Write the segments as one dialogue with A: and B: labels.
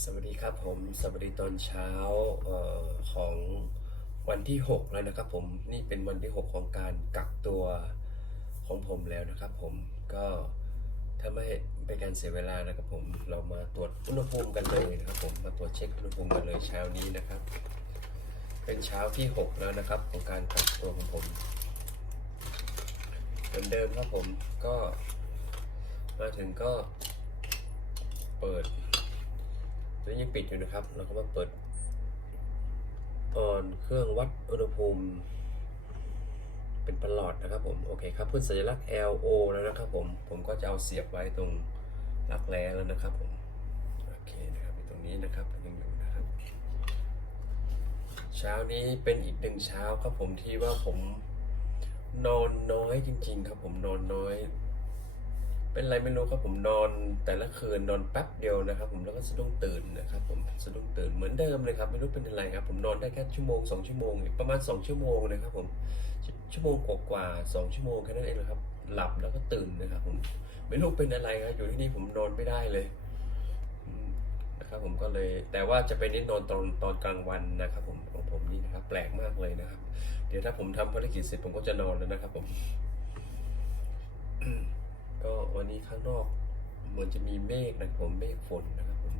A: สวัสดีครับผมสวัสดีตอนเช้าออของวันที่ 6 แล้วนะครับผมนี่เป็นวันที่ 6 ของการกักตัวของผมแล้วนะครับผมก็ถ้าไม่เป็นการเสียเวลานะครับผมเรามาตรวจอุณหภูมิกันเลยนะครับผมมาตรวจเช็คอุณหภูมิกันเลยเช้านี้นะครับ เป็นเช้าที่ 6 แล้วนะครับ ของการกักตัวของผมเหมือนเดิมครับผมก็มาถึงก็เปิด ตอนนี้ยังปิดอยู่นะครับ เราก็มาเปิดออนเครื่องวัดอุณหภูมิ เป็นประหลอดนะครับผมโอเคครับเพื่อสัญลักษณ์ LO แล้วนะครับผมผมก็จะเอาเสียบไว้ตรงรักแร้แล้วนะครับผมโอเคนะครับตรงนี้นะครับยังอยู่นะครับ เช้านี้เป็นอีกหนึ่งเช้าครับผมที่ว่าผมนอนน้อยจริง ๆ ครับผมนอนน้อย เป็นไรไม่รู้ครับผมนอนแต่ละคืนนอนแป๊บเดียวนะครับ ผมแล้วก็สะดุ้งตื่นนะครับผมสะดุ้งตื่นเหมือนเดิมเลยครับไม่รู้เป็นอะไรครับ ผมนอนได้แค่ชั่วโมงสองชั่วโมงประมาณสองชั่วโมงนะครับผมชชั่วโมงกว่าๆสองชั่วโมงแค่นั้นเองนะครับ หลับแล้วก็ตื่นนะครับผมไม่รู้เป็นอะไรครับอยู่ที่นี่ผมนอนไม่ได้เลยนะครับผมก็เลยแต่ว่าจะไปเน้นนอนตอนตอนกลางวันนะครับผมของผมนี่นะครับแปลกมากเลยนะครับ เดี๋ยวถ้าผมทำภารกิจเสร็จผมก็จะนอนแล้วนะครับผม วันนี้ข้างนอกเหมือนจะมีเมฆนะครับผมเมฆฝนนะครับผม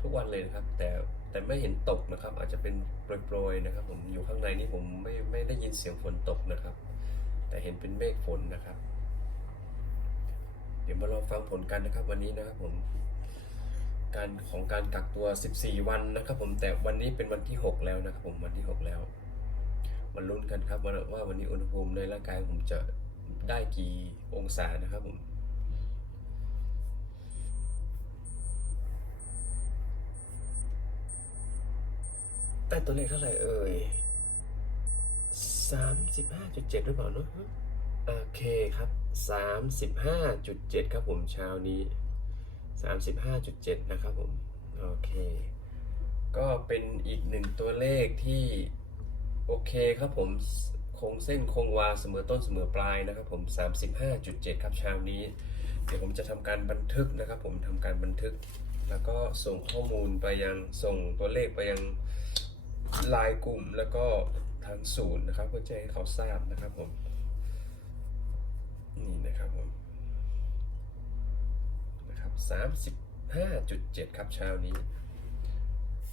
A: ทุกวันเลยนะครับ แต่แต่ไม่เห็นตกนะครับ อาจจะเป็นโปรยๆนะครับ ผมอยู่ข้างในนี่ผมไม่ไม่ได้ยินเสียงฝนตกนะครับ แต่เห็นเป็นเมฆฝนนะครับ เดี๋ยวมาลองฟังผลกันนะครับ วันนี้นะครับผมการของการกักตัว 14 วันนะครับ ผมแต่วันนี้เป็นวันที่ 6 แล้วนะครับ ผมวันที่ 6 แล้วมาลุ้นกันครับว่าว่าวันนี้อุณหภูมิในร่างกายผมจะได้กี่องศานะครับผม แต่ตัวเลขเท่าไหร่เอ่ยสามสิบห้าจุดเจ็ดหรือเปล่าเนอะโอเคครับสามสิบห้าจุดเจ็ดครับผมเช้านี้สามสิบห้าจุดเจ็ดนะครับผม โอเค ก็เป็นอีกหนึ่งตัวเลขที่โอเคครับผมคงเส้นคงวาเสมอต้นเสมอปลายนะครับผม 35.7 ครับเช้านี้ เดี๋ยวผมจะทำการบันทึกนะครับผมทำการบันทึก แล้วก็ส่งข้อมูลไปยังส่งตัวเลขไปยัง ไลน์กลุ่มแล้วก็ทางศูนย์นะครับเพื่อแจ้งให้เขาทราบนะครับผมนี่นะครับผมนะครับ35.7ครับเช้านี้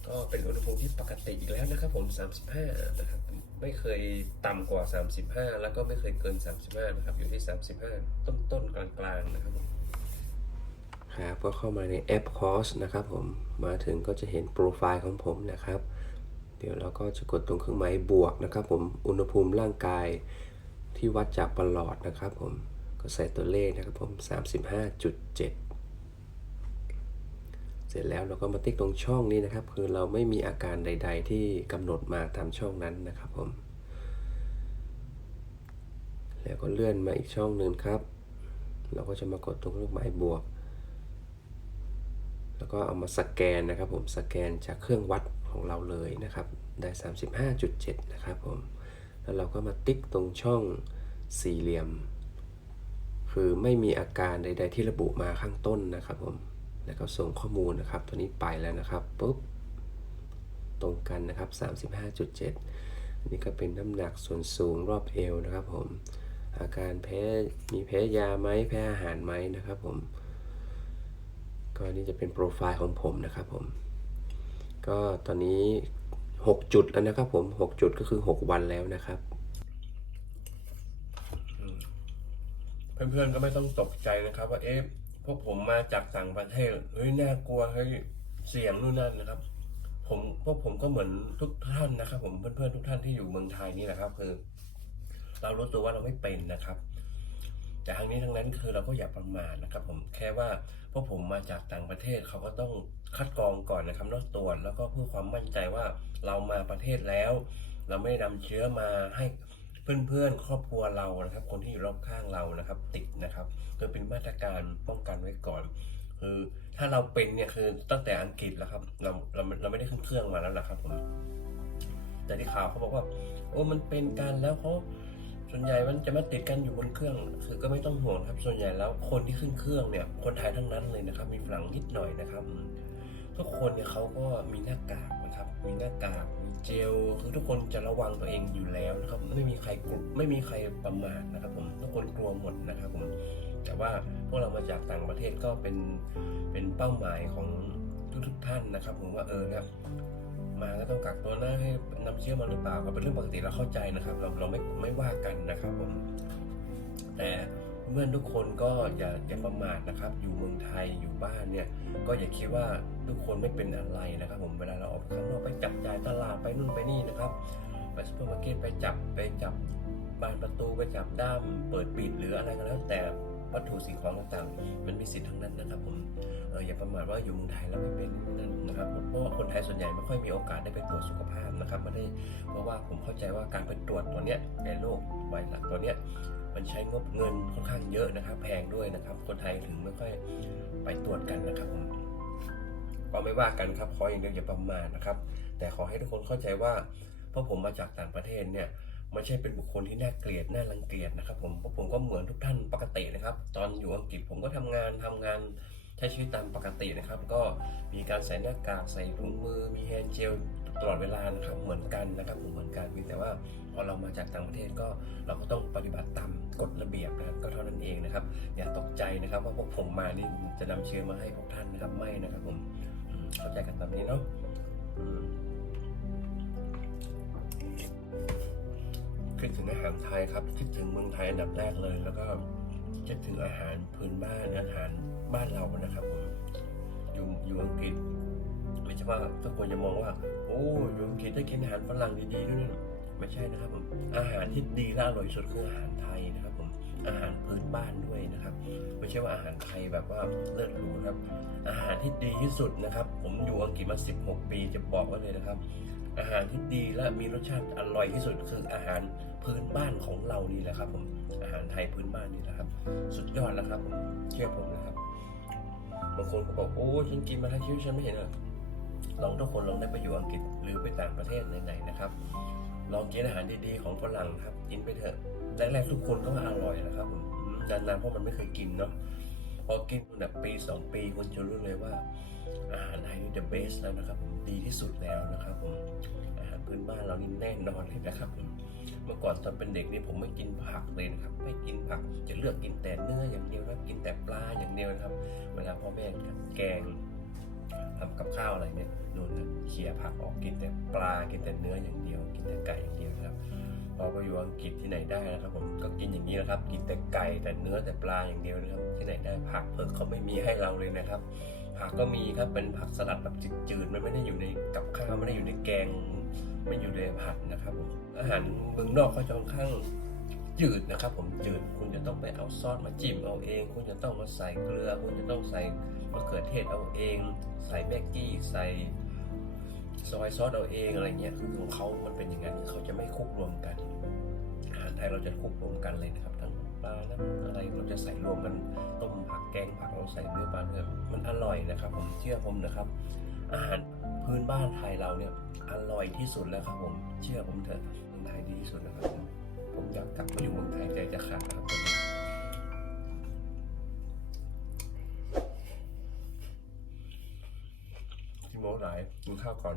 A: ก็เป็นอุณหภูมิที่ปกติอีกแล้วนะครับผม35นะครับไม่เคยต่ำกว่า35แล้วก็ไม่เคยเกิน35นะครับ อยู่ที่35ต้นต้นๆกลางๆนะครับผมครับก็เข้ามาในแอปคอร์สนะครับผมมาถึงก็จะเห็นโปรไฟล์ของผมนะครับ เดี๋ยวเราก็จะกดตรงเครื่องหมายบวกนะครับผม อุณหภูมิร่างกายที่วัดจากประหลอดนะครับผม ก็ใส่ตัวเลขนะครับผม 35.7 เสร็จแล้วเราก็มาติ๊กตรงช่องนี้นะครับ คือเราไม่มีอาการใด ๆ ที่กำหนดมาตามช่องนั้นนะครับผม แล้วก็เลื่อนมาอีกช่องหนึ่งครับ เราก็จะมากดตรงลูกไม้บวก แล้วก็เอามาสแกนนะครับผม สแกนจากเครื่องวัด ของเราเลยนะครับ ได้ 35.7 นะครับผม แล้วเราก็มาติ๊กตรงช่องสี่เหลี่ยม คือไม่มีอาการใด ๆ ที่ระบุมาข้างต้นนะครับผม แล้วก็ส่งข้อมูลนะครับ ตัวนี้ไปแล้วนะครับปุ๊บ ตรงกันนะครับ 35.7 อันนี้ก็เป็นน้ำหนักส่วนสูงรอบเอวนะครับผม อาการแพ้ มีแพ้ยาไหมแพ้อาหารไหมนะครับผม ก็นี่จะเป็นโปรไฟล์ของผมนะครับผม ก็ตอนนี้ 6 จุดแล้วนะครับผม 6 จุดก็คือ 6 วันแล้วนะครับ เพื่อนๆก็ไม่ต้องตกใจนะครับว่าเอ๊ะพวกผมมาจากต่างประเทศเฮ้ยน่ากลัวเฮ้ยเสียงนู่นนั่นนะครับ ผมพวกผมก็เหมือนทุกท่านนะครับ ผมเพื่อนๆทุกท่านที่อยู่เมืองไทยนี่แหละครับ คือ เรารู้ตัวว่าเราไม่เป็นนะครับ แต่ทั้งนี้ทั้งนั้นคือเราก็อย่าประมาทนะครับ ผมแค่ว่าพวกผมมาจากต่างประเทศเขาก็ต้องคัดกรองก่อนนะครับนอกตรวจแล้วก็เพื่อความมั่นใจว่าเรามาประเทศแล้ว เราไม่ได้นำเชื้อมาให้เพื่อนๆ ครอบครัวเรานะครับ คนที่อยู่รอบข้างเรานะครับ ติดนะครับคือเป็นมาตรการป้องกันไว้ก่อน คือถ้าเราเป็นเนี่ยคือตั้งแต่อังกฤษแล้วครับเราเราเราไม่ได้ขึ้นเครื่องมาแล้วนะครับผมแต่ที่ข่าวเขาบอกว่าโอ้มันเป็นกันแล้วเขา ส่วนใหญ่มันจะมาติดกันอยู่บนเครื่อง คือก็ไม่ต้องห่วงครับ ส่วนใหญ่แล้วคนที่ขึ้นเครื่องเนี่ย คนไทยทั้งนั้นเลยนะครับ มีฝรั่งนิดหน่อยนะครับ ทุกคนเนี่ยเขาก็มีหน้ากากนะครับ มีหน้ากาก มีเจล คือทุกคนจะระวังตัวเองอยู่แล้วนะครับ ไม่มีใครกลัวไม่มีใครประมาทนะครับ ผม ทุกคนกลัวหมดนะครับผม แต่ว่าพวกเรามาจากต่างประเทศก็เป็น เป็นเป้าหมายของทุกทุกๆท่านนะครับ ผมว่าเออเนี่ย มาก็ต้องกักตัวนะให้นำเชื้อมาหรือเปล่าก็เป็นเรื่องปกติเราเข้าใจนะครับ เราเราไม่ไม่ว่ากันนะครับผมแต่เพื่อนทุกคนก็อย่าอย่าประมาทนะครับ อยู่เมืองไทยอยู่บ้านเนี่ย ก็อย่าคิดว่าทุกคนไม่เป็นอะไรนะครับ ผมเวลาเราออกไปข้างนอกไปจับจ่ายตลาดไปนู่นไปนี่นะครับไปซูเปอร์มาร์เก็ตไปจับไปจับบานประตูไปจับด้ามเปิดปิดหรืออะไรก็แล้วแต่ วัตถุสิ่งของต่างๆ มันมีสิทธิ์ทั้งนั้นนะครับผมอออย่าประมาทว่าอยู่เมืองไทยแล้วไม่เป็นนั่นนะครับเพราะว่าคนไทยส่วนใหญ่ไม่ค่อยมีโอกาสได้ไปตรวจสุขภาพนะครับไม่ได้เพราะว่าผมเข้าใจว่าการไปตรวจตัวเนี้ยในโรคไวรัสตัวเนี้ยมันใช้งบเงินค่อนข้างเยอะนะครับ แพงด้วยนะครับ คนไทยถึงไม่ค่อยไปตรวจกันนะครับผมก็ไม่ว่ากันครับขออย่างเดียวอย่าประมาทนะครับ แต่ขอให้ทุกคนเข้าใจว่าเพราะผมมาจากต่างประเทศเนี่ย ไม่ใช่เป็นบุคคลที่น่าเกลียดน่ารังเกียจนะครับผมเพราะผมก็เหมือนทุกท่านปกตินะครับ ตอนอยู่อังกฤษผมก็ทำงานทำงานใช้ชีวิตตามปกตินะครับ ก็มีการใส่หน้ากากใส่ถุงมือ มีแฮนด์เจลตลอดเวลานะครับเหมือนกันนะครับผมเหมือนกันเพียงแต่ว่าพอเรามาจากต่างประเทศก็เราก็ต้องปฏิบัติตามกฎระเบียบนะครับก็เท่านั้นเองนะครับ อย่าตกใจนะครับว่าพวกผมมานี่จะนำเชื้อมาให้พวกท่านนะครับไม่นะครับผมอืมเข้าใจกันตามนี้เนาะ คิดถึงอาหารไทยครับ คิดถึงเมืองไทยอันดับแรกเลย แล้วก็คิดถึงอาหารพื้นบ้านอาหารบ้านเรานะครับผมอยู่อยู่อังกฤษไม่ใช่ว่าทุกคนจะมองว่า โอ้อยู่อังกฤษได้กินอาหารฝรั่งดีๆด้วยนะไม่ใช่นะครับผมอาหารที่ดีและอร่อยสุดคืออาหารไทยนะครับผมอาหารพื้นบ้านด้วยนะครับ ไม่ใช่ว่าอาหารไทยแบบว่าเลิศหรูครับ อาหารที่ดีที่สุดนะครับ ผมอยู่อังกฤษมา 16 ปีจะบอกไว้เลยนะครับ อาหารที่ดีและมีรสชาติอร่อยที่สุดคืออาหารพื้นบ้านของเรานี่แหละครับผมอาหารไทยพื้นบ้านนี่แหละครับ สุดยอดแล้วครับผมเชื่อผมนะครับบางคนก็บอกโอ้ฉันกินมาทั้งชีวิตฉันไม่เห็นเลยลองทุกคนลองได้ไปอยู่อังกฤษหรือไปต่างประเทศไหนๆนะครับ ลองกินอาหารดีๆของฝรั่งครับกินไปเถอะแรกๆทุกคนก็อร่อยนะครับผมนานๆเพราะมันไม่เคยกินเนาะ พอกินแบบปีสองปีคุณจะรู้เลยว่า อาหารไทยนี่ the best แล้วนะครับผมดีที่สุดแล้วนะครับผมอาหารพื้นบ้านเรานี่แน่นอนเลยนะครับผมเมื่อก่อนตอนเป็นเด็กนี่ผมไม่กินผักเลยนะครับ ไม่กินผักจะเลือกกินแต่เนื้ออย่างเดียวนะกินแต่ปลาอย่างเดียวนะครับ เวลาพ่อแม่แกง ทำกับข้าวอะไรเนี่ยนู่นนะเขี่ยผักออกกินแต่ปลากินแต่เนื้ออย่างเดียว กินแต่ไก่อย่างเดียวนะครับพอไปอยู่อังกฤษที่ไหนได้นะครับผมก็กินอย่างนี้นะครับ กินแต่ไก่แต่เนื้อแต่ปลาอย่างเดียวนะครับ ที่ไหนได้ผักเผือกเขาไม่มีให้เราเลยนะครับ ผักก็มีครับเป็นผักสลัดแบบจืดๆมันไม่ได้อยู่ในกับข้าวไม่ได้อยู่ในแกง ไม่อยู่ในผัดนะครับผมอาหารเมืองนอกเขาจะค่อนข้าง จืดนะครับ ผมจืดคุณจะต้องไปเอาซอสมาจิ้มเอาเอง คุณจะต้องมาใส่เกลือ คุณจะต้องใส่มะเขือเทศเอาเอง ใส่แม็กกี้ใส่ซอยซอสเอาเองอะไรเงี้ยคือของเขามันเป็นอย่างนั้นเขาจะไม่คุกรวมกันอาหารไทยเราจะคุกรวมกันเลยนะครับทั้งปลาน้ำอะไรเราจะใส่รวมกันต้มผักแกงผักเราใส่เนื้อปลาเนื้อมันอร่อยนะครับ ผมเชื่อผมนะครับ อาหารพื้นบ้านไทยเราเนี่ยอร่อยที่สุดแล้วครับผมเชื่อผมเถอะเมืองไทยดีที่สุดนะครับ ผมอยากกลับมาอยู่เมืองไทยใจจะขาดนะครับตอนนี้ที่โมหลายกินข้าวก่อน